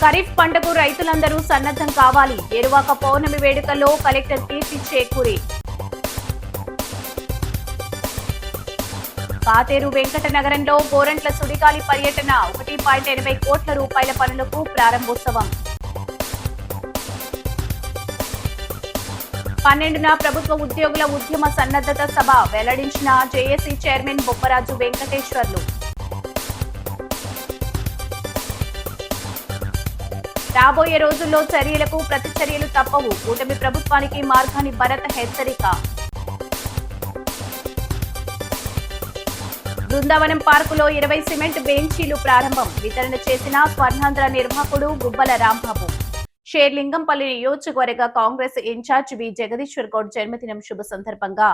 ఖరీఫ్ పంటకు రైతులందరూ సన్నద్ధం కావాలి. ఎరువాక పౌర్ణమి వేడుకల్లో కలెక్టర్ కీర్తి చేకూరి. కాతేరు వెంకట నగరంలో గోరంట్ల సుడిగాలి పర్యటన 1.80 కోట్ల రూపాయల పనులకు ప్రారంభోత్సవం. 12న ప్రభుత్వ ఉద్యోగుల ఉద్యమ సన్నద్ధత సభ వెల్లడించిన జేఏసీ చైర్మన్ బొప్పరాజు వెంకటేశ్వర్లు. రాబోయే రోజుల్లో చర్యలకు ప్రతిచర్యలు తప్పవు. కూటమి ప్రభుత్వానికి మార్గాని భరత్ హెచ్చరిక. బృందావనం పార్కులో 20 సిమెంట్ బెంచీలు ప్రారంభం. వితరణ చేసిన స్వర్ణాంధ్ర నిర్వాహకుడు గుబ్బల రాంబాబు. షేర్లింగంపల్లి నియోజకవర్గ కాంగ్రెస్ ఇన్ఛార్జ్ వి జగదీశ్వర్ గౌడ్ జన్మదినం శుభ సందర్భంగా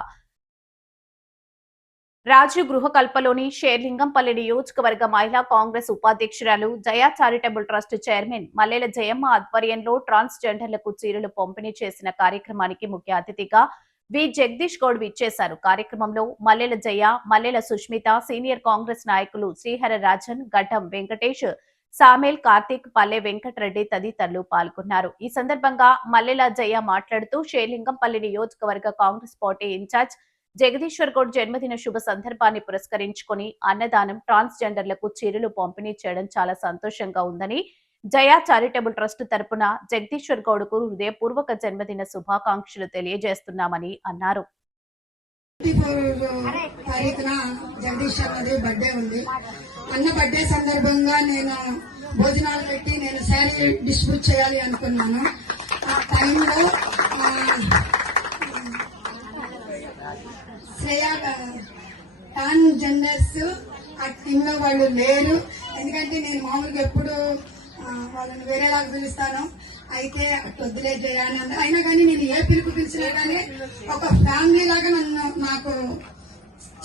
రాజు గృహకల్పలోని షేర్లింగంపల్లి నియోజకవర్గ మహిళా కాంగ్రెస్ ఉపాధ్యక్షురాలు జయా చారిటబుల్ ట్రస్ట్ చైర్మన్ మల్లెల జయమ్మ ఆధ్వర్యంలో ట్రాన్స్జెండర్లకు చీరలు పంపిణీ చేసిన కార్యక్రమానికి ముఖ్య అతిథిగా వి జగదీష్ గౌడ్ విచ్చేశారు. కార్యక్రమంలో మల్లెల జయ, మల్లెల సుష్మిత, సీనియర్ కాంగ్రెస్ నాయకులు శ్రీహర రాజన్, గడ్డం వెంకటేష్, సామేల్, కార్తీక్, పల్లె వెంకటరెడ్డి తదితరులు పాల్గొన్నారు. ఈ సందర్భంగా మల్లెల జయ మాట్లాడుతూ షేర్లింగంపల్లి నియోజకవర్గ కాంగ్రెస్ పార్టీ ఇన్ఛార్జ్ జగదీశ్వర్ గౌడ్ జన్మదిన శుభ సందర్భాన్ని పురస్కరించుకుని అన్నదానం, ట్రాన్స్జెండర్లకు చీరలు పంపిణీ చేయడం చాలా సంతోషంగా ఉందని, జయా చారిటబుల్ ట్రస్ట్ తరపున జగదీశ్వర్ గౌడ్ కు హృదయపూర్వక జన్మదిన శుభాకాంక్షలు తెలియజేస్తున్నామని అన్నారు. బర్త్డే ఉంది. అన్న బర్త్డే సందర్భంగా నేను భోజనాలు పెట్టి నేను శారీ డిస్ట్రిబ్యూట్ చేయాలి అనుకున్నాను. ఆ టైంలో ట్రాన్స్జెండర్స్ ఆ టీంలో వాళ్ళు లేరు. ఎందుకంటే నేను మామూలుగా ఎప్పుడు వాళ్ళని వేరేలాగా పిలుస్తాను. అయితే వద్దులే చేయాలి అని అయినా కానీ నేను ఏ పిలుపు పిలిచినా కానీ ఒక ఫ్యామిలీ లాగా నాకు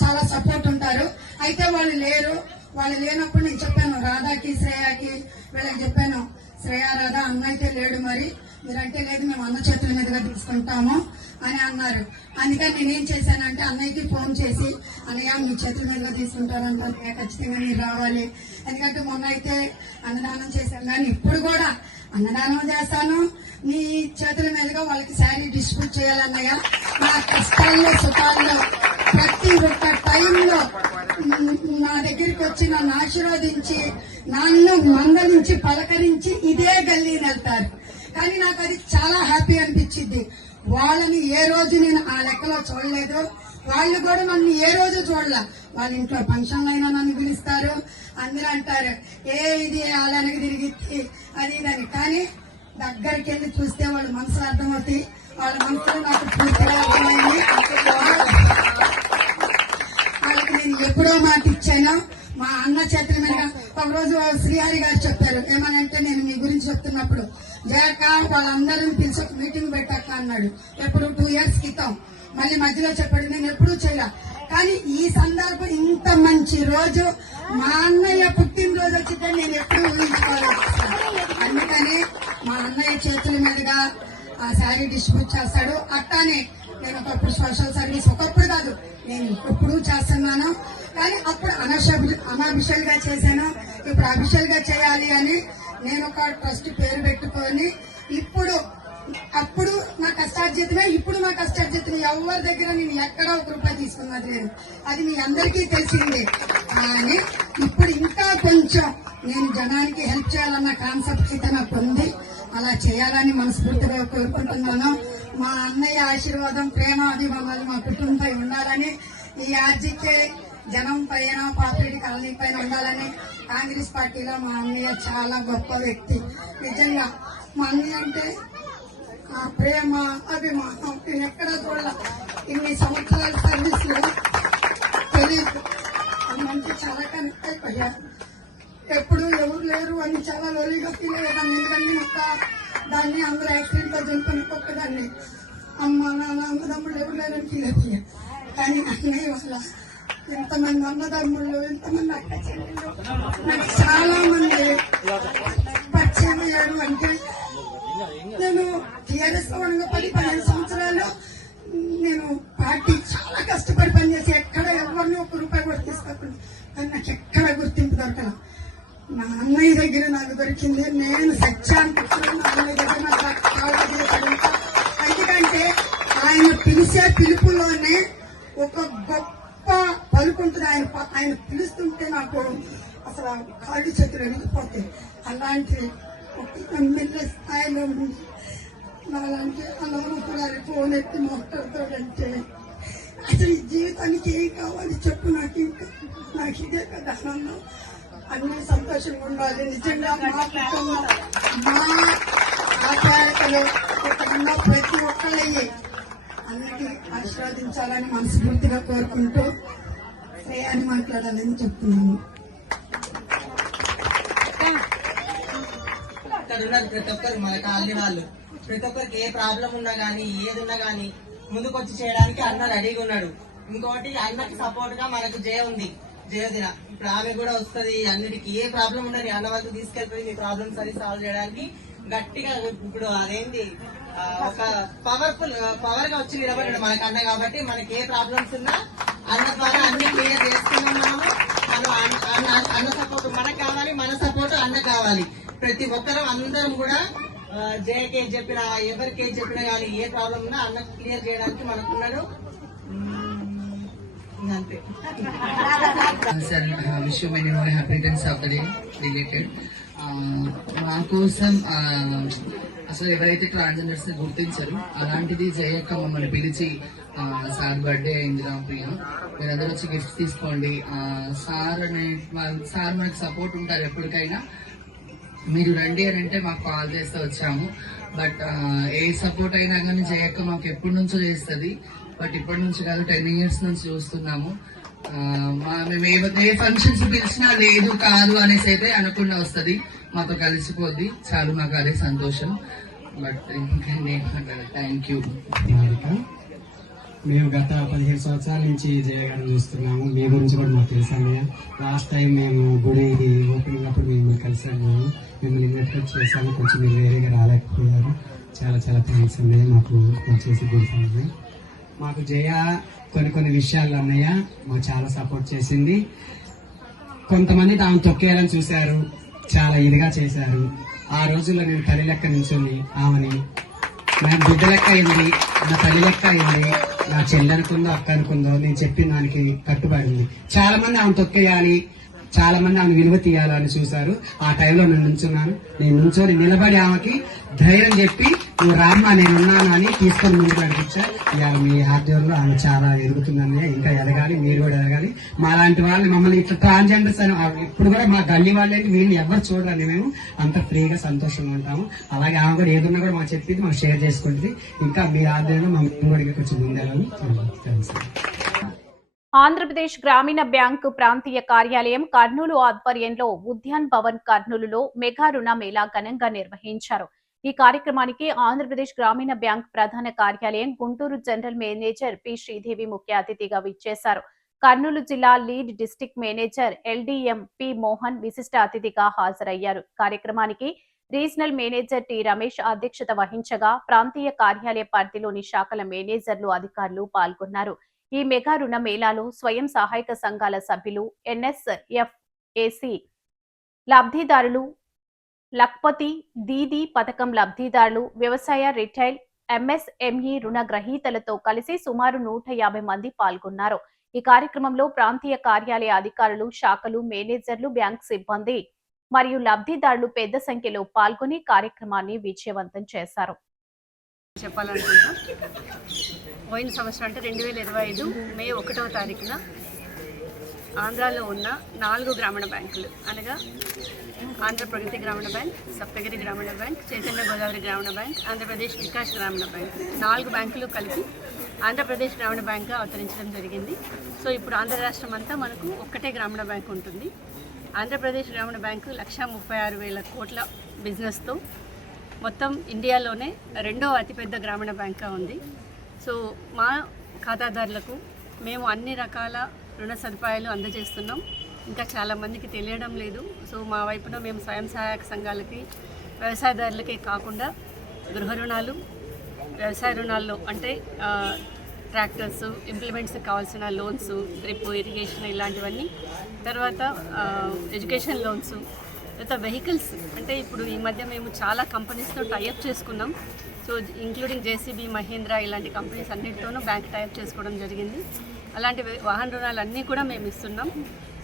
చాలా సపోర్ట్ ఉంటారు. అయితే వాళ్ళు లేరు. వాళ్ళు లేనప్పుడు నేను చెప్పాను రాధాకి, శ్రేయాకి, వీళ్ళకి చెప్పాను, శ్రేయా, రాధా అన్న అయితే లేడు, మరి మీరంటే లేదు, మేము అన్న చేతుల మీదుగా తీసుకుంటాము అని అన్నారు. అందుకని నేనేం చేశానంటే అన్నయ్యకి ఫోన్ చేసి, అన్నయ్య మీ చేతుల మీదుగా తీసుకుంటారంటే ఖచ్చితంగా మీరు రావాలి. ఎందుకంటే మొన్న అయితే అన్నదానం చేశాను, కానీ ఇప్పుడు కూడా అన్నదానం చేస్తాను, నీ చేతుల మీదుగా వాళ్ళకి శారీ డిస్ట్రిబ్యూట్ చేయాలన్నయ్య. నా కష్టాల్లో సుఖాల్లో ప్రతి ఒక్క టైంలో నా దగ్గరికి వచ్చి నన్ను ఆశీర్వదించి, నన్ను మందలించి, పలకరించి ఇదే గల్లీని వెళ్తారు. కానీ నాకు అది చాలా హ్యాపీ అనిపించింది. వాళ్ళని ఏ రోజు నేను ఆ లెక్కలో చూడలేదు. వాళ్ళు కూడా నన్ను ఏ రోజు చూడలే. వాళ్ళ ఇంట్లో ఫంక్షన్లు అయినా నన్ను పిలుస్తారు. అందరూ అంటారు ఇది అలానికి తిరిగి అది ఇదని. కానీ దగ్గరికి వెళ్ళి చూస్తే వాళ్ళ మనసులు అర్థమవుతాయి. వాళ్ళ మనసులో నాకు పూర్తిగా అర్థమైంది. వాళ్ళకి నేను ఎప్పుడో మాట ఇచ్చాను. మా అన్న చేతుల మీద ఒకరోజు శ్రీహరి గారు చెప్పారు, ఏమనంటే నేను మీ గురించి చెప్తున్నప్పుడు, జయక వాళ్ళందరినీ పిలిచి ఒక మీటింగ్ పెట్టాక అన్నాడు. ఎప్పుడు 2 years క్రితం. మళ్ళీ మధ్యలో చెప్పాడు, నేను ఎప్పుడూ చేయలే. కానీ ఈ సందర్భం ఇంత మంచి రోజు, మా అన్నయ్య పుట్టినరోజు వచ్చితే నేను ఎప్పుడు ఊహించుకోలేదు. అందుకని మా అన్నయ్య చేతుల మీదుగా ఆ శారీ డిస్ట్రిబ్యూట్ చేస్తాడు. అట్లానే నేను ఒకప్పుడు సోషల్ సర్వీస్, ఒకప్పుడు కాదు నేను ఎప్పుడు చేస్తున్నాను. కానీ అప్పుడు అనఫిషియల్ గా చేశాను. ఇప్పుడు అఫిషియల్ గా చేయాలి అని నేను ఒక ట్రస్ట్ పేరు పెట్టుకొని, అప్పుడు నా కష్టార్జితమే, ఇప్పుడు నా కష్టార్జితమే. ఎవరి దగ్గర నేను ఎక్కడా 1 రూపాయి తీసుకున్నది లేదు. అది మీ అందరికీ తెలిసిందే. కానీ ఇప్పుడు ఇంకా కొంచెం నేను జనానికి హెల్ప్ చేయాలన్న కాన్సెప్ట్ అయితే నాకు ఉంది. అలా చేయాలని మనస్ఫూర్తిగా కోరుకుంటున్నాను. మా అన్నయ్య ఆశీర్వాదం, ప్రేమ, అభిమానాలు మా కుటుంబంపై ఉండాలని, ఈ ఆర్జీకే జనం పైన, పాపిరెడ్డి కాలనీ పైన ఉండాలని. కాంగ్రెస్ పార్టీలో మా అన్నయ్య చాలా గొప్ప వ్యక్తి. నిజంగా మా అన్నయ్య అంటే ఆ ప్రేమ, అభిమానం నేను ఎక్కడ చూడాల. ఇన్ని సంవత్సరాల సర్వీస్ లో తెలియదు. మంచి చాలా కనెక్ట్ అయిపోయా. ఎప్పుడు ఎవరు లేరు అని చాలా లోలీగా ఫీల్ అయ్యేదాన్ని. ఎందుకంటే ఒక్క దాన్ని అందరూ యాక్సిడెంట్ గా చనిపోయిన ఒక్కదాన్ని. అమ్మ, నాన్న, అన్నదమ్ముళ్ళు ఎవరు లేరని ఫీల్ అయిపోయా. కానీ అన్నయ్య వల్ల ఎంతమంది అన్నదమ్ముళ్ళు, ఎంతమంది అక్క చెల్లెళ్ళు నాకు చాలా మంది పరిచయం అయ్యారు. అంటే నేను టీఆర్ఎస్ లో ఉండగా 10-15 సంవత్సరాలు నేను పార్టీ చాలా కష్టపడి పనిచేసి ఎక్కడ ఎవరిని 1 రూపాయి కూడా తీసుకోకుండా, కానీ నాకు ఎక్కడ గుర్తింపు దొరకల. నా అన్నయ్య దగ్గర నాకు దొరికింది. నేను సత్యానికి నా అన్నయ్య దగ్గర నాకు కావాలి. ఎందుకంటే ఆయన పిలిచే పిలుపులోనే ఒక గొప్ప పలుకుంటుంది. ఆయన పిలుస్తుంటే నాకు అసలు కాళ్ళు చేతులు ఎగిరిపోతాయి. అలాంటి ఒక ఎమ్మెల్యే స్థాయిలో ఉంది. నాలాంటి అన్నవరం ఫోన్ ఎత్తి మాట్లాడతాడంటే అసలు ఈ జీవితానికి ఏం కావాలి చెప్పు. నాకు ఇదే కదా ఆనందం. అన్ని సంతోషంగా ఉండాలి. నిజంగా మా కుటుంబం, మా ఆచారకలు ఇక్కడ ఉన్న ప్రతి ఒక్కళ్ళయ్యి అన్నిటి ఆశీర్వదించాలని మనస్ఫూర్తిగా కోరుకుంటూ శ్రేయాన్ని మాట్లాడాలని చెప్తున్నాను. ఇక్కడ ఉన్నది ప్రతి ఒక్కరు మన కాలనీ వాళ్ళు, ప్రతి ఒక్కరికి ఏ ప్రాబ్లం ఉన్నా గానీ ఏది ఉన్నా గానీ ముందుకొచ్చి చేయడానికి అన్న రెడీగా ఉన్నాడు. ఇంకోటి అన్నకి సపోర్ట్ గా మనకు జయ ఉంది, జయదిన. ఇప్పుడు ఆమె కూడా వస్తుంది. అన్నిటికీ ఏ ప్రాబ్లం ఉండని అన్న వరకు తీసుకెళ్తుంది. మీ ప్రాబ్లమ్స్ అది సాల్వ్ చేయడానికి గట్టిగా ఇప్పుడు అదేంటి ఒక పవర్ గా వచ్చి నిలబడ్డాడు మనకు అన్న. కాబట్టి మనకి ఏ ప్రాబ్లమ్స్ ఉన్నా అన్న ద్వారా అన్ని క్లియర్ చేసుకున్నాం. అన్న సపోర్ట్ మనకు కావాలి, మన సపోర్ట్ అన్న కావాలి. ప్రతి ఒక్కరం అందరం కూడా జేకే చెప్పినా ఎవరికి చెప్పినా కానీ ఏ ప్రాబ్లం ఉన్నా అన్న క్లియర్ చేయడానికి మనకున్నాడు. అంతే sir. Wish you many more happy returns of the day related. మా కోసం అసలు ఎవరైతే ట్రాన్స్జెండర్స్ ని గుర్తించారు అలాంటిది జయక్క మమ్మల్ని పిలిచి సార్ బర్త్డే అయింది ప్రియ, మీరందరూ వచ్చి గిఫ్ట్స్ తీసుకోండి. సార్ మనకి సపోర్ట్ ఉంటారు ఎప్పటికైనా, మీరు రండి అని అంటే మాకు కాల్ చేస్తే వచ్చాము. బట్ ఏ సపోర్ట్ అయినా కానీ జయక్క మాకు ఎప్పటి నుంచో చేస్తుంది. బట్ ఇప్పటి నుంచి కాదు, 10 years నుంచి చూస్తున్నాము. మేము ఏ ఫంక్షన్స్ పిలిచినా లేదు కాదు అనేసి అయితే అనకుండా వస్తుంది, మాతో కలిసిపోద్ది. చాలు మాకు అదే సంతోషం. బట్ ఇంకా థ్యాంక్ యూ. మేము గత 15 సంవత్సరాల నుంచి జయగారిని చూస్తున్నాము. మీ గురించి కూడా మాకు తెలుసాము. లాస్ట్ టైం మేము గుడి ఓపెనింగ్ అప్పుడు మిమ్మల్ని కలిసాము, మిమ్మల్ని ఇన్వైట్ చేశాము. కొంచెం మీరు వేరేగా రాలేకపోయారు. చాలా చాలా థ్యాంక్స్ అన్నయ్య, మాకు చేసి గుర్తుంది. మాకు జయ కొన్ని విషయాల్లో అన్నయ్య మాకు చాలా సపోర్ట్ చేసింది. కొంతమంది తాము తొక్కేయాలని చూశారు, చాలా ఇదిగా చేశారు. ఆ రోజుల్లో నేను తల్లి లెక్క నిల్చొని ఆమెని నా బిడ్డ లెక్క అయింది, నా తల్లి లెక్క అయింది, నా చెల్లి అనుకుందో అక్క అనుకుందో నేను చెప్పిన దానికి కట్టుబడింది. చాలా మంది ఆమె తొక్కేయాలి, చాలా మంది ఆమె విలువ తీయాలని చూశారు. ఆ టైంలో నేను నుంచున్నాను. నేను నుంచొని నిలబడి ఆమెకి ధైర్యం చెప్పి నువ్వు రామ్మా నేనున్నాను అని తీసుకొని ముందుకు నడిపించా. ఇవాళ మీ ఆధ్వర్యంలో ఆమె చాలా ఎదుగుతుందని, ఇంకా ఎదగాలి, మీరు కూడా ఎదగాలి. మా లాంటి వాళ్ళని మమ్మల్ని ఇట్లా ట్రాన్స్జెండర్స్ అని ఇప్పుడు కూడా మా గల్లీ వాళ్ళేంటి వీళ్ళని ఎవరు చూడాలి, మేము అంత ఫ్రీగా సంతోషంగా ఉంటాము. అలాగే ఆమె కూడా ఏదున్నా కూడా మాకు చెప్పింది, మాకు షేర్ చేసుకుంటుంది. ఇంకా మీ ఆధ్వర్యంలో మా కూడా కొంచెం ముందేయాలని థ్యాంక్స్. ఆంధ్రప్రదేశ్ గ్రామీణ బ్యాంకు ప్రాంతీయ కార్యాలయం కర్నూలు ఆధ్వర్యంలో ఉద్యాన్ భవన్ కర్నూలులో మెగా రుణ మేళా ఘనంగా నిర్వహించారు. ఈ కార్యక్రమానికి ఆంధ్రప్రదేశ్ గ్రామీణ బ్యాంక్ ప్రధాన కార్యాలయం Guntur general manager P Sridevi ముఖ్య అతిథిగా విచ్చేశారు. కర్నూలు జిల్లా lead district manager LDM P Mohan విశిష్ట అతిథిగా హాజరయ్యారు. కార్యక్రమానికి రీజనల్ మేనేజర్ టి రమేష్ అధ్యక్షత వహించగా ప్రాంతీయ కార్యాలయ పరిధిలోని శాఖల మేనేజర్లు, అధికారులు పాల్గొన్నారు. ఈ మెగా రుణ మేళాలో స్వయం సహాయక సంఘాల సభ్యులు, NSFAC లబ్ధిదారులు, లక్పతి దీదీ పథకం లబ్ధిదారులు, వ్యవసాయ, రిటైల్, MSME రుణ గ్రహీతలతో కలిసి సుమారు 150 మంది పాల్గొన్నారు. ఈ కార్యక్రమంలో ప్రాంతీయ కార్యాలయ అధికారులు, శాఖలు, మేనేజర్లు, బ్యాంక్ సిబ్బంది మరియు లబ్ధిదారులు పెద్ద సంఖ్యలో పాల్గొని కార్యక్రమాన్ని విజయవంతం చేశారు. చెప్పాలనుకుంటా, పోయిన సంవత్సరం అంటే 2025 మే 1వ తారీఖున ఆంధ్రాలో ఉన్న 4 గ్రామీణ బ్యాంకులు అనగా ఆంధ్ర ప్రగతి గ్రామీణ బ్యాంక్, సప్తగిరి గ్రామీణ బ్యాంక్, చైతన్య గోదావరి గ్రామీణ బ్యాంక్, ఆంధ్రప్రదేశ్ వికాస్ గ్రామీణ బ్యాంక్ 4 బ్యాంకులు కలిపి ఆంధ్రప్రదేశ్ గ్రామీణ బ్యాంక్గా అవతరించడం జరిగింది. సో ఇప్పుడు ఆంధ్ర రాష్ట్రం అంతా మనకు ఒక్కటే గ్రామీణ బ్యాంక్ ఉంటుంది. ఆంధ్రప్రదేశ్ గ్రామీణ బ్యాంకు 1,36,000 కోట్ల బిజినెస్తో మొత్తం ఇండియాలోనే 2వ అతిపెద్ద గ్రామీణ బ్యాంక్గా ఉంది. సో మా ఖాతాదారులకు మేము అన్ని రకాల రుణ సదుపాయాలు అందజేస్తున్నాం. ఇంకా చాలామందికి తెలియడం లేదు. సో మా వైపున మేము స్వయం సహాయక సంఘాలకి, వ్యవసాయదారులకే కాకుండా గృహ రుణాలు, వ్యవసాయ రుణాల్లో అంటే ట్రాక్టర్స్, ఇంప్లిమెంట్స్కి కావాల్సిన లోన్స్, డ్రిప్ ఇరిగేషన్ ఇలాంటివన్నీ, తర్వాత ఎడ్యుకేషన్ లోన్స్, తర్వాత వెహికల్స్ అంటే ఇప్పుడు ఈ మధ్య మేము చాలా కంపెనీస్తో టైఅప్ చేసుకున్నాం. సో ఇంక్లూడింగ్ జేసీబీ, మహీంద్రా ఇలాంటి కంపెనీస్ అన్నిటితోనూ బ్యాంక్ టైఅప్ చేసుకోవడం జరిగింది. అలాంటి వాహన రుణాలు అన్నీ కూడా మేము ఇస్తున్నాం.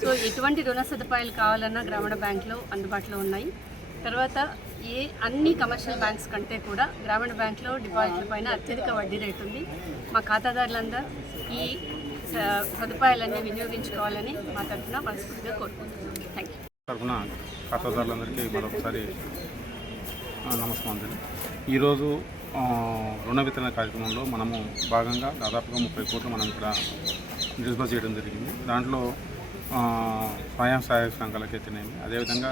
సో ఎటువంటి రుణ సదుపాయాలు కావాలన్నా గ్రామీణ బ్యాంక్లో అందుబాటులో ఉన్నాయి. తర్వాత అన్ని కమర్షియల్ బ్యాంక్స్ కంటే కూడా గ్రామీణ బ్యాంక్లో డిపాజిట్ల పైన అత్యధిక వడ్డీ రేటు ఉంది. మా ఖాతాదారులందరూ ఈ సదుపాయాలన్నీ వినియోగించుకోవాలని మా తరఫున మనస్ఫూర్తిగా కోరుకుంటున్నాం. Thank you. తరఫున ఖాతాదారులందరికీ మరొకసారి నమస్కారం. ఈరోజు రుణ వితరణ కార్యక్రమంలో మనము భాగంగా దాదాపుగా 30 కోట్లు మనం ఇక్కడ డిస్బర్స్ చేయడం జరిగింది. దాంట్లో స్వయం సహాయక సంఘాలకైతేనేమి, అదేవిధంగా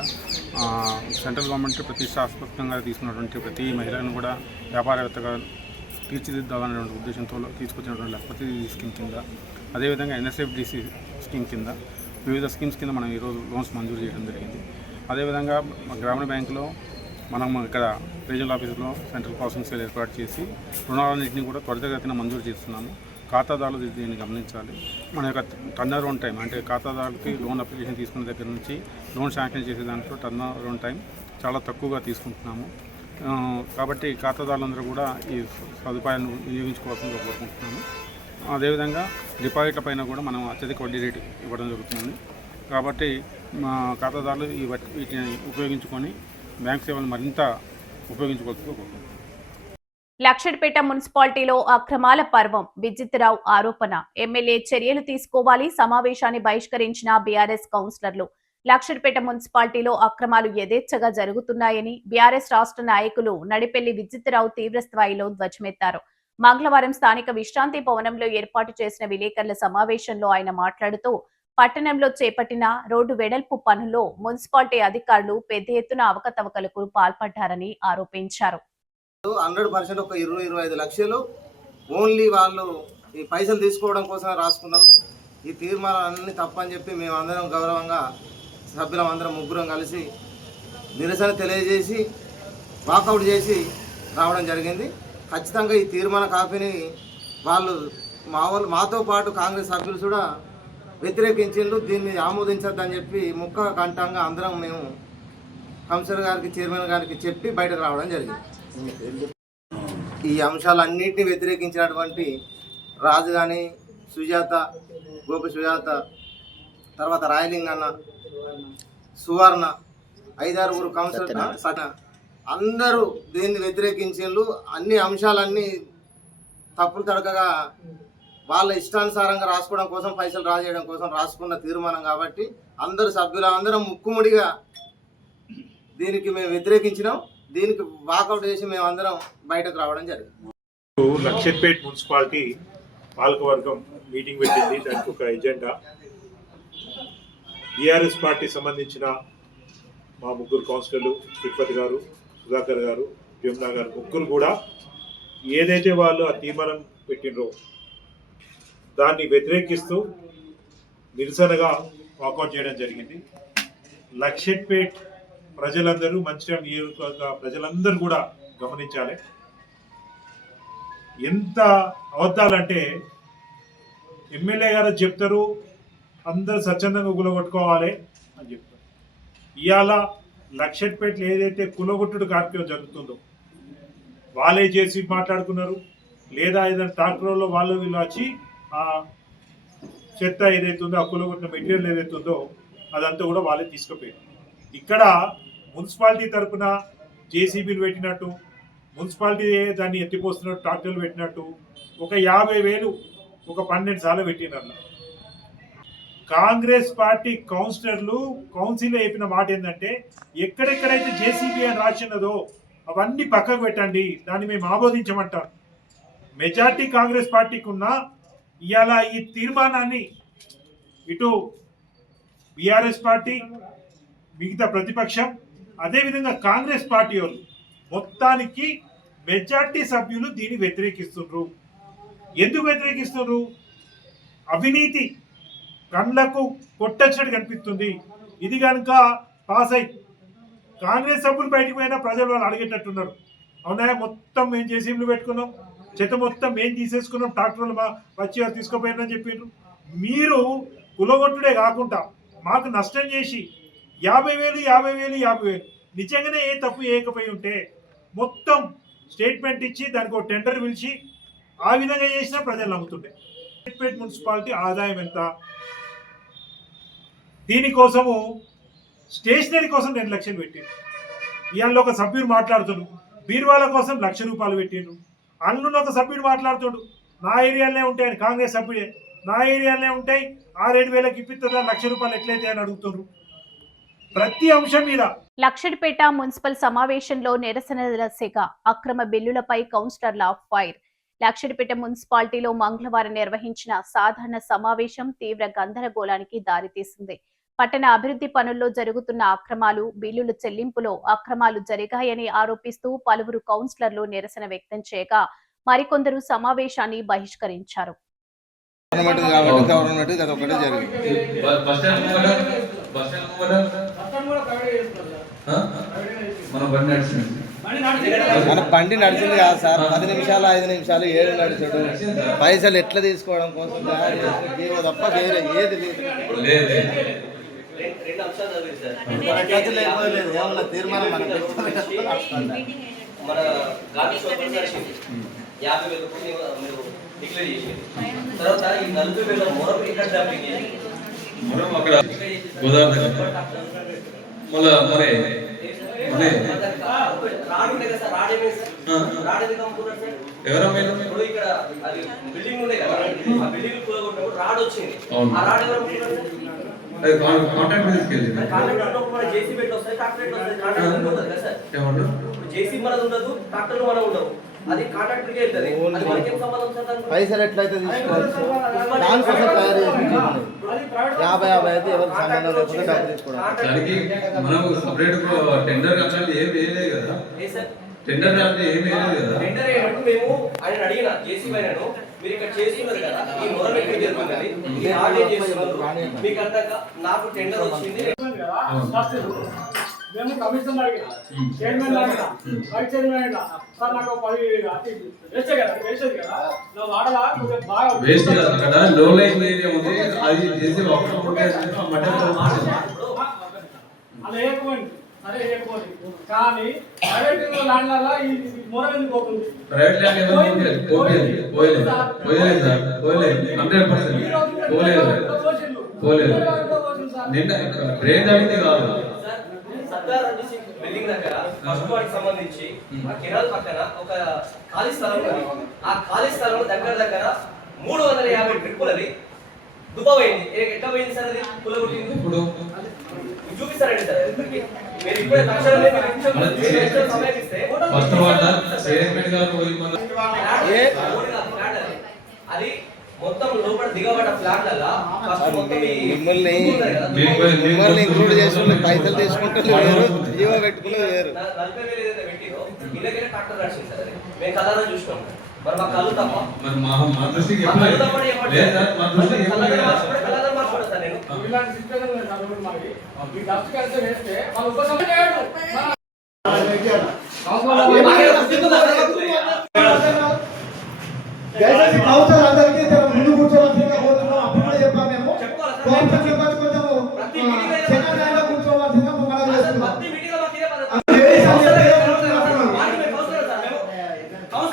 సెంట్రల్ గవర్నమెంట్ ప్రతిష్టాత్మకంగా తీసుకున్నటువంటి ప్రతి మహిళను కూడా వ్యాపారవేత్తగా తీర్చిదిద్దాలనే ఉద్దేశంతో తీసుకొచ్చినటువంటి లక్ష్మీ స్కీమ్ కింద, అదేవిధంగా ఎన్ఎస్ఎఫ్డిసి స్కీమ్ కింద వివిధ స్కీమ్స్ కింద మనం ఈరోజు లోన్స్ మంజూరు చేయడం జరిగింది. అదేవిధంగా గ్రామీణ బ్యాంకులో మనం ఇక్కడ రీజనల్ ఆఫీసులో సెంట్రల్ ప్రాసెసింగ్ సెల్ ఏర్పాటు చేసి రుణాలన్నింటినీ కూడా త్వరితగతిన మంజూరు చేస్తున్నాము. ఖాతాదారులు దీన్ని గమనించాలి. మన యొక్క టర్నర్ ఓన్ టైం అంటే ఖాతాదారులకి లోన్ అప్లికేషన్ తీసుకున్న దగ్గర నుంచి లోన్ శాంక్షన్ చేసే దాంట్లో టర్నర్ ఓన్ టైం చాలా తక్కువగా తీసుకుంటున్నాము. కాబట్టి ఖాతాదారులందరూ కూడా ఈ సదుపాయాన్ని వినియోగించుకోవాల్సిందిగా కోరుకుంటున్నాము. అదేవిధంగా డిపాజిట్ల పైన కూడా మనం అత్యధిక వడ్డీ రేటు ఇవ్వడం జరుగుతుంది. కాబట్టి మా ఖాతాదారులు వీటిని ఉపయోగించుకొని బ్యాంక్ సేవలు మరింత ఉపయోగించుకోవాల్సిందిగా కోరుకుంటున్నాం. లక్షడ్పేట మున్సిపాలిటీలో అక్రమాల పర్వం. విజిత్రావు ఆరోపణ. ఎమ్మెల్యే చర్యలు తీసుకోవాలి. సమావేశాన్ని బహిష్కరించిన బీఆర్ఎస్ కౌన్సిలర్లు. లక్షడ్పేట మున్సిపాలిటీలో అక్రమాలు యథేచ్ఛగా జరుగుతున్నాయని బీఆర్ఎస్ రాష్ట్ర నాయకులు నడిపెల్లి విజిత్రావు తీవ్రస్థాయిలో ధ్వజమెత్తారు. మంగళవారం స్థానిక విశ్రాంతి భవనంలో ఏర్పాటు చేసిన విలేకరుల సమావేశంలో ఆయన మాట్లాడుతూ పట్టణంలో చేపట్టిన రోడ్డు వెడల్పు పనుల్లో మున్సిపాలిటీ అధికారులు పెద్ద ఎత్తున అవకతవకలకు పాల్పడ్డారని ఆరోపించారు. 100% ఒక 20-25 లక్షలు ఓన్లీ వాళ్ళు ఈ పైసలు తీసుకోవడం కోసమే రాసుకున్నారు. ఈ తీర్మానాలన్నీ తప్పని చెప్పి మేమందరం గౌరవంగా సభ్యులం ముగ్గురం కలిసి నిరసన తెలియజేసి వాకౌట్ చేసి రావడం జరిగింది. ఖచ్చితంగా ఈ తీర్మాన కాపీని వాళ్ళు మాతో పాటు కాంగ్రెస్ సభ్యులు కూడా వ్యతిరేకించిండ్రు. దీన్ని ఆమోదించద్దని చెప్పి ముక్క కంఠంగా అందరం మేము కౌన్సిలర్ గారికి, చైర్మన్ గారికి చెప్పి బయటకు రావడం జరిగింది. ఈ అంశాలన్నింటినీ వ్యతిరేకించినటువంటి రాజు కానీ, సుజాత, గోపి సుజాత, తర్వాత రాయలింగన్న, సువర్ణ, 5-6 కౌన్సిలర్ అందరూ దీన్ని వ్యతిరేకించిండ్రు. అన్ని అంశాలన్నీ తప్పులు తడకగా వాళ్ళ ఇష్టానుసారంగా రాసుకోవడం కోసం, పైసలు డ్రా చేయడం కోసం రాసుకున్న తీర్మానం కాబట్టి అందరు సభ్యులందరం ముక్కుముడిగా దీనికి మేము వ్యతిరేకించినాం. దీనికి వాకౌట్ చేసి మేమందరం బయటకు రావడం జరిగింది. లక్షడ్పేట మున్సిపాలిటీ పాలకవర్గం మీటింగ్ పెట్టింది. దానికి ఒక ఎజెండా బీఆర్ఎస్ పార్టీ సంబంధించిన మా ముగ్గురు కౌన్సిలర్లు తిరుపతి గారు, సుధాకర్ గారు, జమునా గారు ముగ్గురు కూడా ఏదైతే వాళ్ళు ఆ తీర్మానం పెట్టినరో దాన్ని వ్యతిరేకిస్తూ నిరసనగా వాకౌట్ చేయడం జరిగింది. లక్షడ్పేట ప్రజలందరూ, మంచిర్యాల నియోజకవర్గ ప్రజలందరూ కూడా గమనించాలి. ఎంత అవద్దాలంటే ఎమ్మెల్యే గారు చెప్తారు అందరూ స్వచ్ఛందంగా కులగొట్టుకోవాలి అని చెప్తారు. ఇవాళ లక్షడ్పేటలో ఏదైతే కులగొట్టుడు కార్యక్రమం జరుగుతుందో వాళ్ళే చేసి మాట్లాడుకున్నారు, లేదా ఏదైనా ట్రాక్టర్లో వాళ్ళు వీళ్ళు వచ్చి ఆ చెత్త ఏదైతే ఉందో, ఆ కులగొట్టిన మెటీరియల్ ఏదైతే ఉందో అదంతా కూడా వాళ్ళే తీసుకుపోయారు. ఇక్కడ మున్సిపాలిటీ తరఫున జేసీబీలు పెట్టినట్టు, మున్సిపాలిటీ దాన్ని ఎత్తిపోస్తున్నట్టు ట్రాక్టర్లు పెట్టినట్టు ఒక 50,000 ఒక 12 సార్లు పెట్టినారు. కాంగ్రెస్ పార్టీ కౌన్సిలర్లు కౌన్సిల్లో చెప్పిన మాట ఏంటంటే ఎక్కడెక్కడైతే జేసీబీ అని రాసినదో అవన్నీ పక్కకు పెట్టండి, దాన్ని మేము ఆమోదించమంటాం. మెజార్టీ కాంగ్రెస్ పార్టీకి ఉన్న ఇవాళ ఈ తీర్మానాన్ని ఇటు బీఆర్ఎస్ పార్టీ, మిగతా ప్రతిపక్షం, అదేవిధంగా కాంగ్రెస్ పార్టీ వాళ్ళు మొత్తానికి మెజార్టీ సభ్యులు దీన్ని వ్యతిరేకిస్తున్నారు. ఎందుకు వ్యతిరేకిస్తున్నారు? అవినీతి కళ్ళకు కొట్టొచ్చినట్టు కనిపిస్తుంది. ఇది కనుక పాస్ అయి కాంగ్రెస్ సభ్యులు బయటకు పోయినా ప్రజలు వాళ్ళు అడిగేటట్టున్నారు. అవునా, మొత్తం మేము జేసీబీలు పెట్టుకున్నాం, చెత్త మొత్తం మేము తీసేసుకున్నాం, ట్రాక్టర్లు వచ్చి తీసుకుపోయారని చెప్పిండ్రు. మీరు కులగొట్టుడే కాకుండా మాకు నష్టం చేసి 50,000 నిజంగానే ఏ తప్పు చేయకపోయి ఉంటే మొత్తం స్టేట్మెంట్ ఇచ్చి దానికి ఒక టెండర్ పిలిచి ఆ విధంగా చేసినా ప్రజలు నమ్ముతుండే. సిద్దిపేట మున్సిపాలిటీ ఆదాయం ఎంత, దీనికోసము స్టేషనరీ కోసం 2 లక్షలు పెట్టారు. ఇవాళ ఒక సభ్యుడు మాట్లాడుతున్నాడు బీరువాల కోసం ₹1,00,000 పెట్టిండ్రు. అందులో ఒక సభ్యుడు మాట్లాడుతాడు నా ఏరియాలోనే ఉంటాయని, కాంగ్రెస్ సభ్యుడే, నా ఏరియాలోనే ఉంటాయి 6,000-7,000 ఇప్పిస్తుందా ₹1,00,000 ఎట్లయితే అని అడుగుతున్నారు. ప్రతి అంశం మీద లక్షడిపేట మున్సిపల్ సమావేశంలో నిరసనల సెగ, అక్రమ బిల్లులపై కౌన్సిలర్ల ఫైర్. లక్షడిపేట మున్సిపాలిటీలో మంగళవారం నిర్వహించిన సాధారణ సమావేశం తీవ్ర గందరగోళానికి దారితీసింది. పట్టణ అభివృద్ధి పనుల్లో జరుగుతున్న అక్రమాలు, బిల్లుల చెల్లింపులో అక్రమాలు జరిగాయని ఆరోపిస్తూ పలువురు కౌన్సిలర్లు నిరసన వ్యక్తం చేయగా మరికొందరు సమావేశాన్ని బహిష్కరించారు. మన బండి నడిచింది కాదు సార్, 10 నిమిషాలు 5 నిమిషాలు 7 నడిచాడు. పైసలు ఎట్లా తీసుకోవడం కోసం తయారు చేసిన జీవో తప్ప వేరే ఏది లేదు. ఏమన్నా తీర్మానం మనకు 50,000 మీరు డిక్లేర్ చేసి తర్వాత ఈ 40,000 మొరం ఇక్కడ డంపింగ్ చేసి మొరం అక్కడ గోదావరి మళ్ళా మరి రాడ్ ఉండే కదా సార్, రాడ్ ఏమైంది సార్, రాడ్ ఎందుకు అమ్ముకున్నారు సార్? ఇప్పుడు ఇక్కడ అది బిల్డింగ్ ఉండే కదా, ఆ బిల్డింగ్ కూలగొట్టినప్పుడు రాడ్ వచ్చింది, ఆ రాడ్ ఎవరు అమ్ముకున్నారు సార్? జేసీ పెట్టి వస్తాయి, ట్రాక్టర్ వస్తాయి, ట్రాక్టర్ ఉంటుంది కదా సార్. ఇప్పుడు జేసీ మనది ఉండదు, ట్రాక్టర్లు మనం ఉండవు, అది కాంట్రాక్టర్కి వెళ్తుంది. అది మనకేం సంబంధం సార్? పైసలు ఎట్లయితే తీసుకోవచ్చు దానికోసం తయారు చేసి 50 అయితే ఎవరికి సంబంధం లేకుండా డబ్బు తీసుకోవడం. మనం సపరేట్ టెండర్ అట్లాంటి ఏం వేయలేదు కదా, టెండర్ అంటే ఏం వేయలేదు కదా. టెండర్ అయినట్టు మేము ఆయన అడిగిన జేసీ అయినను మీరు ఇక్కడ చేస్తున్నారు కదా, ఈ మొరం ఎక్కడ జరుగుతున్నది, ఈ ఆర్డర్ చేస్తున్నారు మీకు అంటాక నాకు టెండర్ వచ్చింది. మేము కమిషన్ అడిగిన, చైర్మన్ అడిగిన, వైస్ చైర్మన్ అడిగిన, సార్ నాకు 10 వేస్తే కదా, వేసేది కదా నా వాడలా కొంచెం బాగా వేస్ట్ కదా. అక్కడ లో లైన్ ఏరియా ఉంది, అది చేసి అలా వేయకపోయింది, అదే వేయకపోయింది. కానీ ప్రైవేట్ ల్యాండ్లలో ఈ మొరం ఎందుకు పోతుంది? ప్రైవేట్ ల్యాండ్ పోయలేదు సార్, 100% పోలేదు. నిన్న బ్రేక్ అయింది కాదు బిల్డింగ్ దగ్గర ఫస్ట్ వాటికి సంబంధించి ఆ కెనాల్ పక్కన ఒక ఖాళీ స్థలం ఉంది. ఆ ఖాళీ స్థలం దగ్గర 350 ట్రిప్పులది దుబ్బపోయింది. ఎట్లా పోయింది సార్? అది కులగొట్టింది. ఇప్పుడు చూపిస్తారండి సార్, మీరు ఇప్పుడే తక్షణమే సమయం ఇస్తే అది మొత్తం లోపల దిగబడ్డ ఫ్లాట్ మిమ్మల్ని ఇంక్లూడ్ చేసుకుంటే పైసలు తీసుకుంటే వేరు, జీవో పెట్టుకుని వేరు. 40,000 ఏదైతే పెట్టిరో ఇళ్ళకే ట్రాక్టర్ నడిచింది సార్. అది మేము కలర్ చూసినాం. మరి మా కళ్ళు తప్ప దయచేసి కౌన్సిలర్ అందరికీ ముందు కూర్చోవాల్సిందిగా కోరుతున్నాం. అప్పుడు కూడా చెప్పాము మేము కౌన్సిలర్ చెప్పచ్చు కొంచెము సెకండ్ లైన్ లో కూర్చోవాల్సిందిగా మనం చేస్తున్నాం.